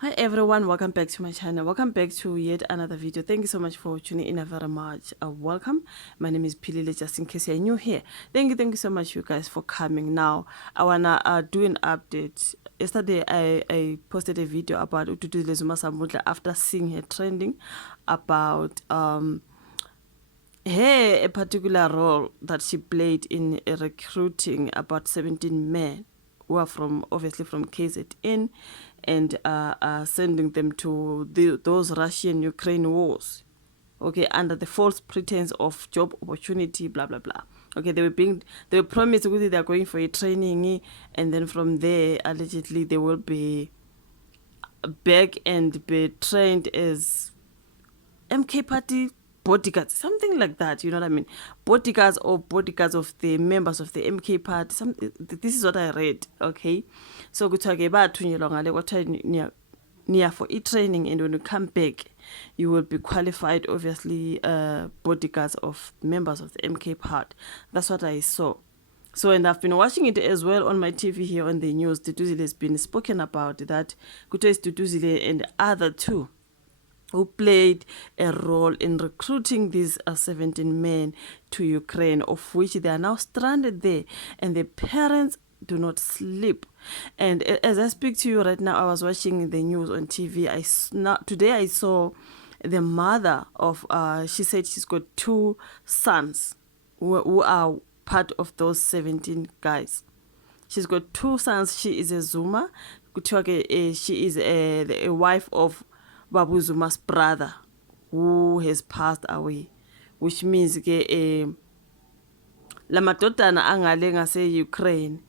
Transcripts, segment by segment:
Hi everyone, welcome back to my channel. Welcome back to yet another video. Thank you so much for tuning in very much. Welcome. My name is Pilile, just in case you're new here. Thank you so much you guys for coming. Now I wanna do an update. Yesterday I posted a video about Duduzile Zuma Sambudla after seeing her trending about a particular role that she played in recruiting about 17 men who are obviously from KZN and sending them to those Russian-Ukraine wars, okay, under the false pretense of job opportunity, blah blah blah. Okay, they were promised that they are going for a training, and then from there allegedly they will be back and be trained as MK party bodyguards, something like that, you know what I mean? Bodyguards or bodyguards of the members of the MK party. This is what I read, okay? So kuthiwa bathunyelwa ngale kwathiwa near for e-training, and when you come back you will be qualified, obviously bodyguards of members of the MK party. That's what I saw. So, and I've been watching it as well on my TV here on the news. Duduzile has been spoken about that. Kuthiwa is Duduzile and other two who played a role in recruiting these 17 men to Ukraine, of which they are now stranded there, and the parents do not sleep. And as I speak to you right now, I was watching the news on TV. Today I saw the mother of, she said she's got two sons who are part of those 17 guys. She's got two sons. She is a Zuma. She is a wife of Babu Zuma's brother who has passed away, which means ke la madodana angale ngase Ukraine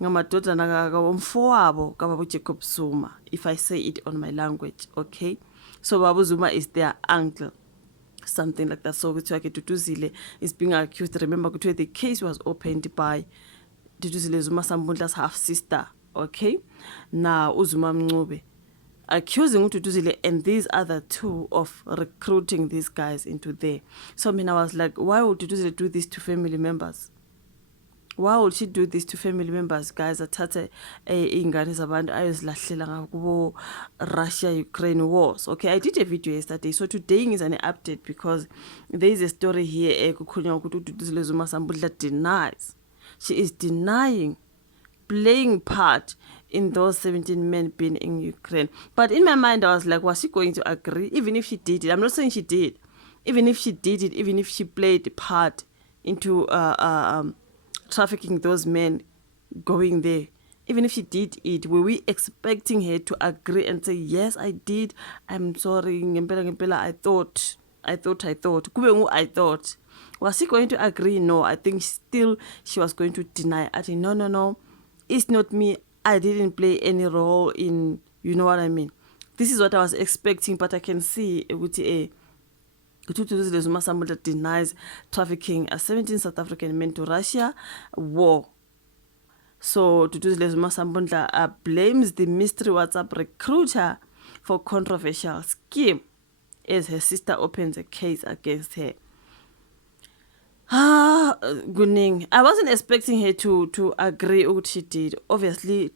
ngamadodana omfowabo kaBabu Jacob Zuma, if I say it on my language, okay? So Babu Zuma is their uncle, something like that. So Duduzile is being accused. Remember, the case was opened by Duduzile Zuma Sambudla's half sister, okay? Now Uzuma Mncube accusing Duduzile and these other two of recruiting these guys into there. So I mean, I was like, why would Duduzile do this to family members? Why would she do this to family members, guys? Athathe ingane zabantu ayozilahlela ngakubo Russia-Ukraine wars. Okay, I did a video yesterday. So today is an update because there is a story here. Duduzile Zuma Sambudla denies. She is denying playing part in those 17 men being in Ukraine. But in my mind, I was like, was she going to agree? Even if she did it, I'm not saying she did. Even if she did it, even if she played a part into trafficking those men going there, even if she did it, were we expecting her to agree and say, yes, I did, I'm sorry, I thought. I thought. Was she going to agree? No, I think still she was going to deny. I think, no, it's not me. I didn't play any role in, you know what I mean? This is what I was expecting, but I can see Duduzile Zuma Sambudla denies trafficking 17 South African men to Russia war. So Duduzile Zuma Sambudla blames the mystery WhatsApp recruiter for controversial scheme as her sister opens a case against her. Guning. I wasn't expecting her to agree with what she did. Obviously,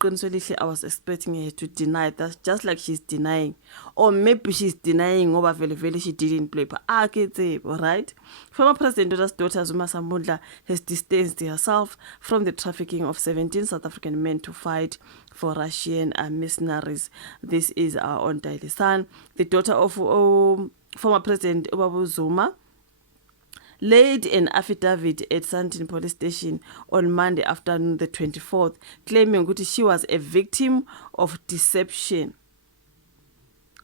I was expecting her to deny. That's just like she's denying. Or maybe she's denying over very she didn't play. But I can't say, right? Former President Duda's daughter Zuma Sambudla has distanced herself from the trafficking of 17 South African men to fight for Russian mercenaries. This is our own Daily Son. The daughter of former President Babu Zuma laid an affidavit at Sandton police station on Monday afternoon, the 24th, claiming that she was a victim of deception.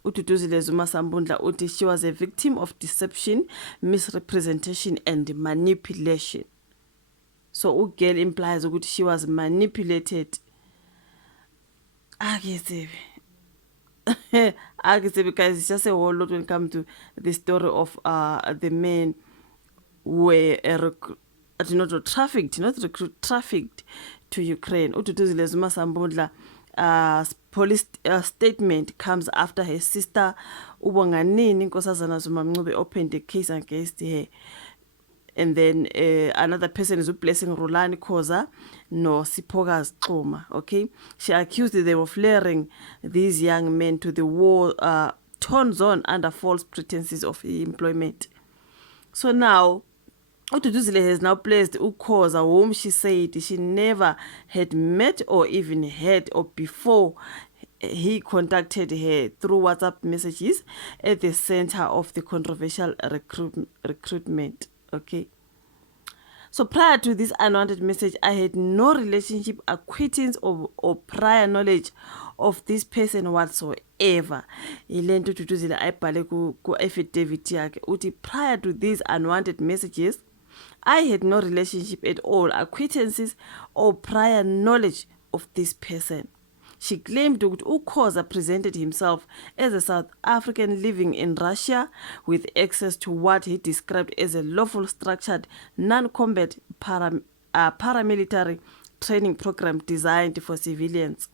Duduzile Zuma Sambudla she was a victim of deception, misrepresentation, and manipulation. So girl implies that she was manipulated. I guess because it's just a whole lot when it comes to the story of the men were trafficked to Ukraine. Duduzile Zuma Sambudla police statement comes after her sister Ubonganini Nkosazana Zuma Mncube opened a case against her and then another person is Blessing Rulani Koza no Sipoga's Choma. Okay, she accused them of luring these young men to the war torn zone under false pretenses of employment. So now Duduzile has now placed Ukoza, whom she said she never had met or even heard of before he contacted her through WhatsApp messages, at the center of the controversial recruitment. Okay. So prior to this unwanted message, I had no relationship, acquaintance, or prior knowledge of this person whatsoever. Ilento Duduzile ayibhale ku affidavit yakhe uthi prior to these unwanted messages, I had no relationship at all, acquaintances, or prior knowledge of this person. She claimed that Ukoza presented himself as a South African living in Russia with access to what he described as a lawful structured non-combat paramilitary training program designed for civilians.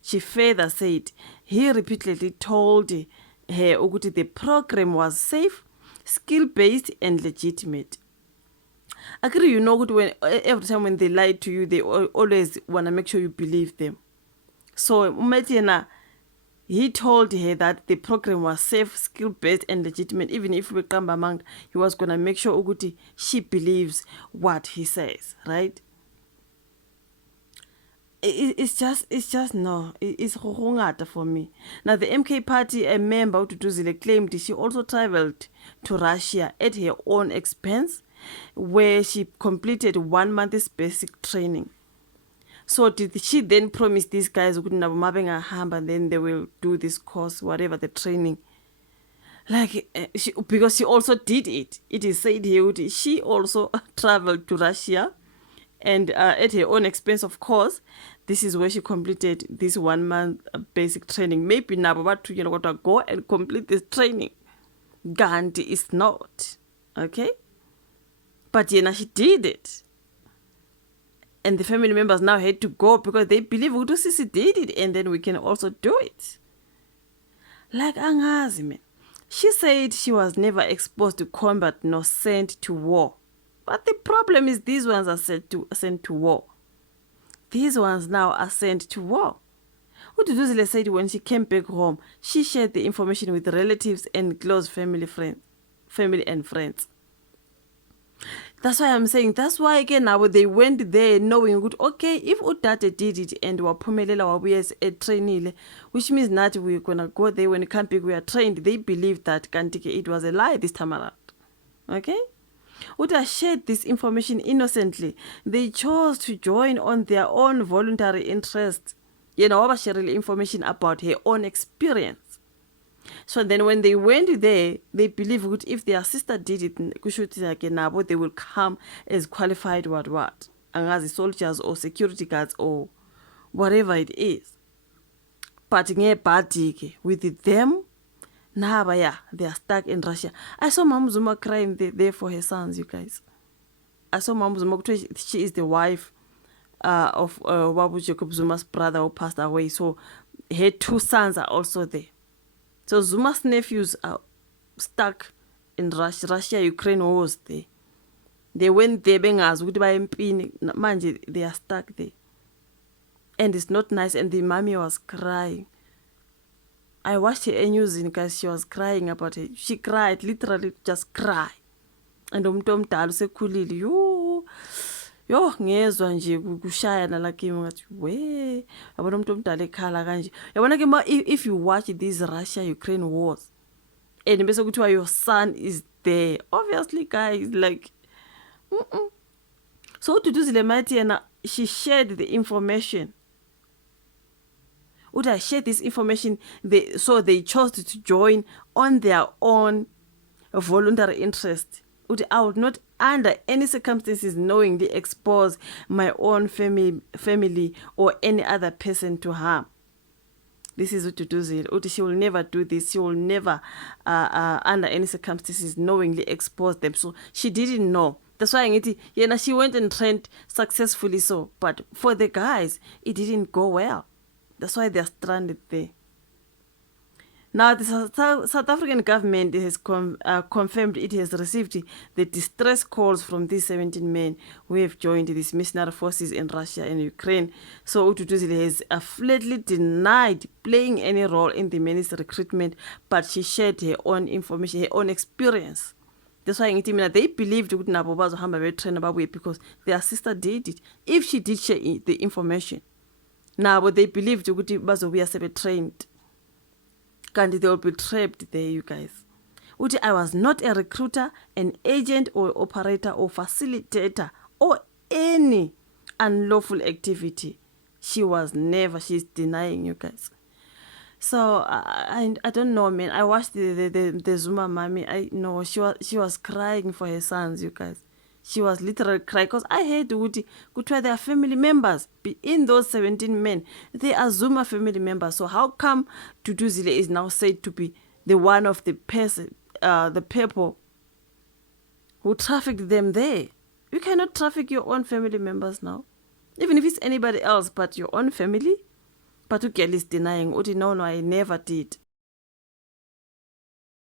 She further said he repeatedly told her that the program was safe, skill-based, and legitimate. Actually, you know, when every time when they lie to you, they always want to make sure you believe them. So Umetiena, he told her that the program was safe, skill-based, and legitimate. Even if we come among, he was gonna make sure Uguti she believes what he says, right? It's just no. It's hongata for me. Now the MK party, a member Duduzile claimed she also traveled to Russia at her own expense, where she completed 1 month's basic training. So did she then promise these guys and then they will do this course, whatever the training? Like, because she also did it. It is said here, she also traveled to Russia and at her own expense, of course. This is where she completed this 1 month basic training. Maybe now, but you know, to go and complete this training. Gandhi is not. Okay? But she did it. And the family members now had to go because they believe Sisi did it and then we can also do it. Like Angazi, man. She said she was never exposed to combat nor sent to war. But the problem is these ones are sent to war. These ones now are sent to war. Duduzile said when she came back home, she shared the information with relatives and close family and friends. That's why I'm saying, that's why again now they went there knowing good, okay, if Udate did it and Wapumelela Wabuyes trained, which means that we're gonna go there when we come back, we are trained. They believed that Kantike it was a lie this time around. Okay? Uta shared this information innocently. They chose to join on their own voluntary interest. You know, sharing information about her own experience. So then when they went there, they believe if their sister did it, they will come as qualified what? Angazi soldiers or security guards or whatever it is. But with them, they are stuck in Russia. I saw Mama Zuma crying there for her sons, you guys. I saw Mama Zuma, she is the wife of Wabu Jacob Zuma's brother who passed away. So her 2 sons are also there. So Zuma's nephews are stuck in Russia, Ukraine wars there. They went there, they are stuck there. And it's not nice, and the mommy was crying. I watched her news because she was crying about it. She cried, literally just cried. And umtomdala usekhulile, yo ngezwa nje kushaya nalakimi ngathi we yabona umuntu omdala ekhala kanje yabona ke if you watch these Russia Ukraine wars and bese kuthiwa your son is there, obviously guys, like so Duduzile mathi yena she shared the information. Uda shared this information, so they chose to join on their own voluntary interest. I would not under any circumstances knowingly expose my own family or any other person to harm. This is what Duduzile. She will never do this. She will never under any circumstances knowingly expose them. So she didn't know. That's why she went and trained successfully, so but for the guys it didn't go well. That's why they're stranded there. Now, the South African government has confirmed it has received the distress calls from these 17 men who have joined these mercenary forces in Russia and Ukraine. So Duduzile has flatly denied playing any role in the men's recruitment, but she shared her own information, her own experience. That's why they believed because their sister did it. If she did share the information, now they believed we are trained. And they will be trapped there, you guys. I was not a recruiter, an agent or operator or facilitator or any unlawful activity. She was never. She's denying, you guys. So I don't know, man. I watched the Zuma mommy. I know she was crying for her sons, you guys. She was literally crying because I heard their family members in those 17 men. They are Zuma family members. So how come Duduzile is now said to be the one of the people who trafficked them there? You cannot traffic your own family members now, even if it's anybody else but your own family. But Ugel is denying, no, I never did.